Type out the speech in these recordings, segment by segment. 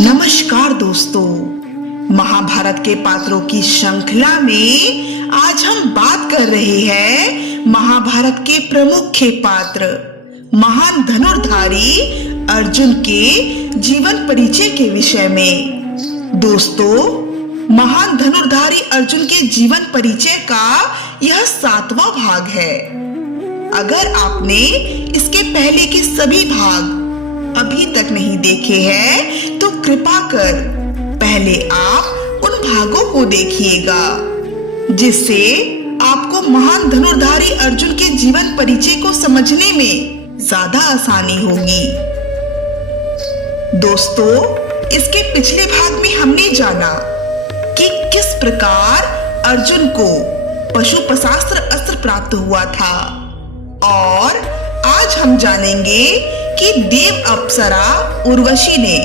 नमस्कार दोस्तों, महाभारत के पात्रों की श्रृंखला में आज हम बात कर रहे हैं महाभारत के प्रमुख पात्र महान धनुर्धारी अर्जुन के जीवन परिचय के विषय में। दोस्तों, महान धनुर्धारी अर्जुन के जीवन परिचय का यह 7वां भाग है। अगर आपने इसके पहले के सभी भाग अभी तक नहीं देखे हैं तो कृपा कर पहले आप उन भागों को देखिएगा, जिससे आपको महान धनुर्धारी अर्जुन के जीवन परिचय को समझने में ज्यादा आसानी होगी। दोस्तों, इसके पिछले भाग में हमने जाना कि किस प्रकार अर्जुन को पशुपशास्त्र अस्त्र प्राप्त हुआ था, और आज हम जानेंगे कि देव अप्सरा उर्वशी ने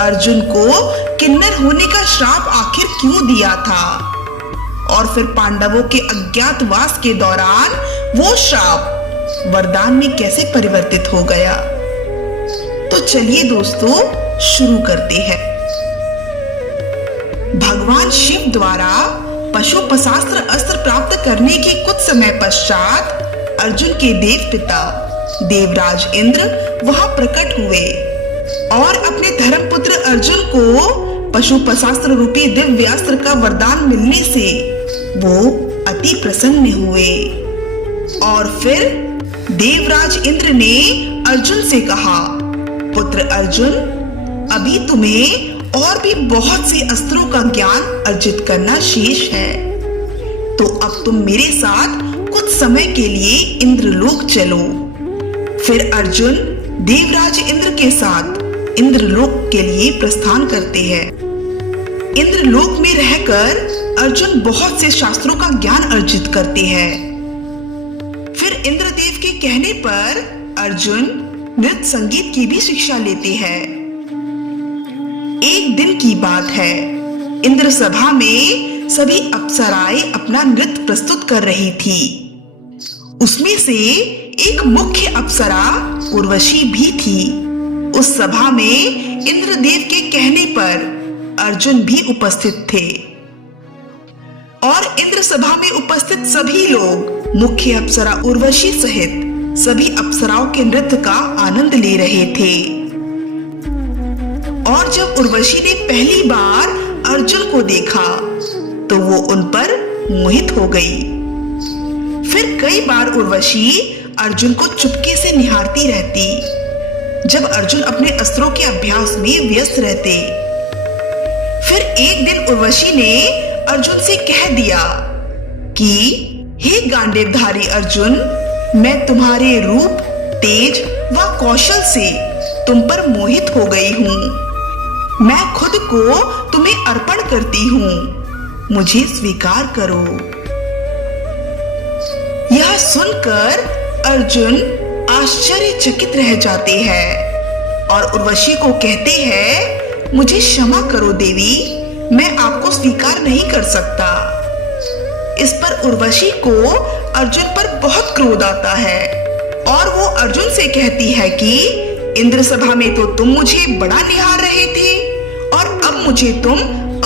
अर्जुन को किन्नर होने का श्राप आखिर क्यों दिया था, और फिर पांडवों के अज्ञातवास के दौरान वो श्राप वरदान में कैसे परिवर्तित हो गया। तो चलिए दोस्तों, शुरू करते हैं। भगवान शिव द्वारा पशुपशास्त्र अस्त्र प्राप्त करने के कुछ समय पश्चात अर्जुन के देव पिता देवराज इंद्र वहां प्रकट हुए और अपने धर्मपुत्र अर्जुन को पशुपशास्त्र रूपी दिव्यास्त्र का वरदान मिलने से वो अति प्रसन्न हुए। और फिर देवराज इंद्र ने अर्जुन से कहा, पुत्र अर्जुन, अभी तुम्हें और भी बहुत से अस्त्रों का ज्ञान अर्जित करना शेष है, तो अब तुम मेरे साथ कुछ समय के लिए इंद्रलोक चलो। फिर अर्जुन देवराज इंद्र के साथ इंद्रलोक के लिए प्रस्थान करते हैं। इंद्रलोक में रहकर अर्जुन बहुत से शास्त्रों का ज्ञान अर्जित करते हैं। फिर इंद्रदेव के कहने पर अर्जुन नृत्य संगीत की भी शिक्षा लेते हैं। एक दिन की बात है, इंद्र सभा में सभी अप्सराएं अपना नृत्य प्रस्तुत कर रही थी। उसमें से एक मुख्य अप्सरा उर्वशी भी थी। उस सभा में इंद्रदेव के कहने पर अर्जुन भी उपस्थित थे, और इंद्र सभा में उपस्थित सभी लोग मुख्य अप्सरा उर्वशी सहित सभी अप्सराओं के नृत्य का आनंद ले रहे थे। और जब उर्वशी ने पहली बार अर्जुन को देखा तो वो उन पर मोहित हो गई। फिर कई बार उर्वशी अर्जुन को चुपके से निहारती रहती जब अर्जुन अपने अस्त्रों के अभ्यास में व्यस्त रहते। फिर एक दिन उर्वशी ने अर्जुन से कह दिया कि हे गांडीवधारी अर्जुन, मैं तुम्हारे रूप, तेज व कौशल से तुम पर मोहित हो गई हूँ। मैं खुद को तुम्हें अर्पण करती हूँ, मुझे स्वीकार करो। यह सुनकर अर्जुन आश्चर्यचकित रह जाते हैं और उर्वशी को कहते हैं, मुझे क्षमा करो देवी, मैं आपको स्वीकार नहीं कर सकता। इस पर उर्वशी को अर्जुन पर बहुत क्रोध आता है और वो अर्जुन से कहती है कि इंद्र सभा में तो तुम मुझे बड़ा निहार रहे थे और अब मुझे तुम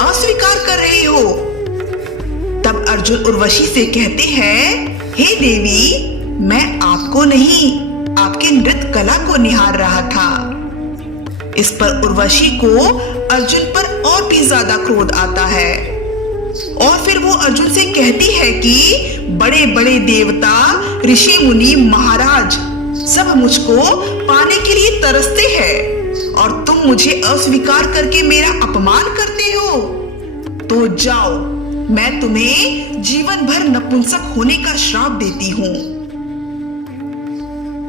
अस्वीकार कर रहे हो। तब अर्जुन उर्वशी से कहते हैं, हे देवी, मैं आपको नहीं, आपके नृत्य कला को निहार रहा था। इस पर उर्वशी को अर्जुन पर और भी ज्यादा क्रोध आता है और फिर वो अर्जुन से कहती है कि बड़े बड़े देवता, ऋषि मुनि, महाराज सब मुझको पाने के लिए तरसते हैं और तुम मुझे अस्वीकार करके मेरा अपमान करते हो। तो जाओ, मैं तुम्हें जीवन भर नपुंसक होने का श्राप देती हूँ।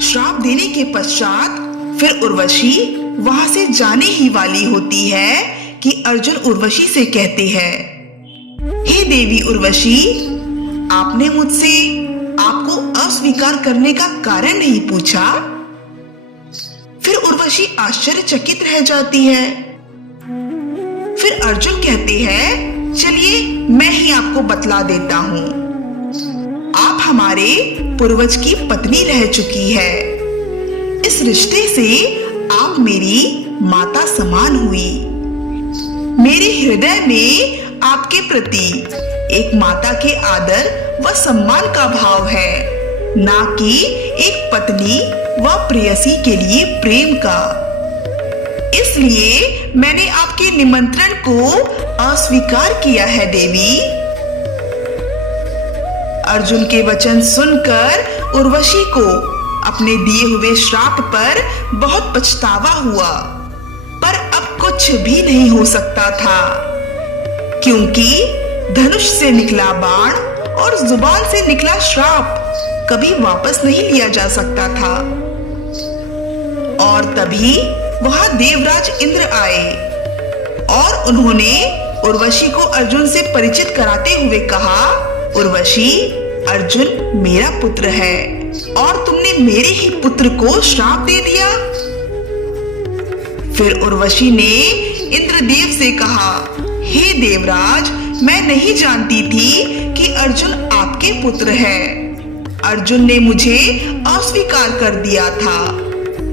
श्राप देने के पश्चात फिर उर्वशी वहां से जाने ही वाली होती है कि अर्जुन उर्वशी से कहते हैं, हे देवी उर्वशी, आपने मुझसे आपको अस्वीकार करने का कारण नहीं पूछा। फिर उर्वशी आश्चर्यचकित रह जाती है। फिर अर्जुन कहते हैं, चलिए मैं ही आपको बतला देता हूँ। आप हमारे पूर्वज की पत्नी रह चुकी है। इस रिश्ते से आप मेरी माता समान हुई। मेरे हृदय में आपके प्रति एक माता के आदर व सम्मान का भाव है, ना कि एक पत्नी व प्रेयसी के लिए प्रेम का। इसलिए मैंने आपके निमंत्रण को अस्वीकार किया है देवी। अर्जुन के वचन सुनकर उर्वशी को अपने दिए हुए श्राप पर बहुत पछतावा हुआ, पर अब कुछ भी नहीं हो सकता था, क्योंकि धनुष से निकला बाण और जुबान से निकला श्राप कभी वापस नहीं लिया जा सकता था। और तभी वहां देवराज इंद्र आए और उन्होंने उर्वशी को अर्जुन से परिचित कराते हुए कहा, उर्वशी, अर्जुन मेरा पुत्र है और तुमने मेरे ही पुत्र को श्राप दे दिया। फिर उर्वशी ने इंद्रदेव से कहा, हे देवराज, मैं नहीं जानती थी कि अर्जुन आपके पुत्र है। अर्जुन ने मुझे अस्वीकार कर दिया था,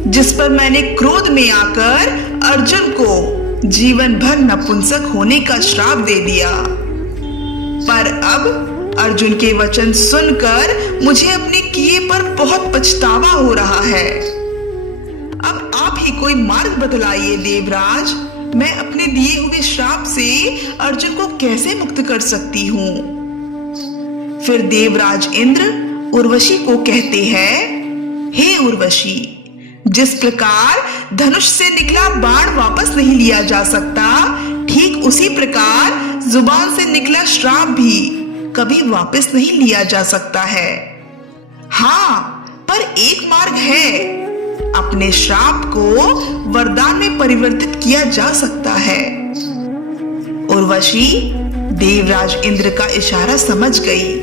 जिस पर मैंने क्रोध में आकर अर्जुन को जीवन भर नपुंसक होने का श्राप दे दिया। पर अब अर्जुन के वचन सुनकर मुझे अपने किए पर बहुत पछतावा हो रहा है। अब आप ही कोई मार्ग बतलाइए देवराज, मैं अपने दिए हुए श्राप से अर्जुन को कैसे मुक्त कर सकती हूँ। फिर देवराज इंद्र उर्वशी को कहते हैं, हे उर्वशी, जिस प्रकार धनुष से निकला बाण वापस नहीं लिया जा सकता, ठीक उसी प्रकार जुबान से निकला श्राप भी कभी वापस नहीं लिया जा सकता है। हाँ, पर एक मार्ग है, अपने श्राप को वरदान में परिवर्तित किया जा सकता है। उर्वशी देवराज इंद्र का इशारा समझ गई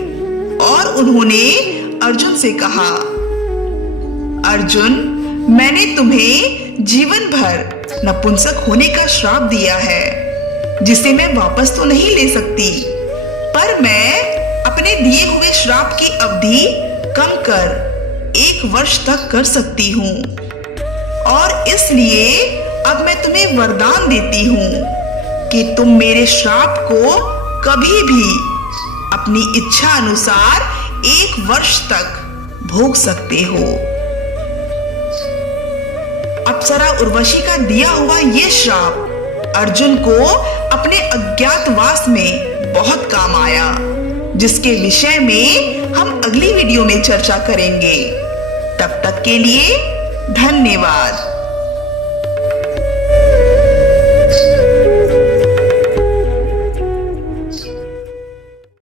और उन्होंने अर्जुन से कहा, अर्जुन, मैंने तुम्हें जीवन भर नपुंसक होने का श्राप दिया है, जिसे मैं वापस तो नहीं ले सकती, पर मैं अपने दिए हुए श्राप की अवधि कम कर 1 वर्ष तक कर सकती हूँ। और इसलिए अब मैं तुम्हें वरदान देती हूँ कि तुम मेरे श्राप को कभी भी अपनी इच्छा अनुसार 1 वर्ष तक भोग सकते हो। अप्सरा उर्वशी का दिया हुआ ये श्राप अर्जुन को अपने अज्ञातवास में बहुत काम आया, जिसके विषय में हम अगली वीडियो में चर्चा करेंगे। तब तक के लिए धन्यवाद।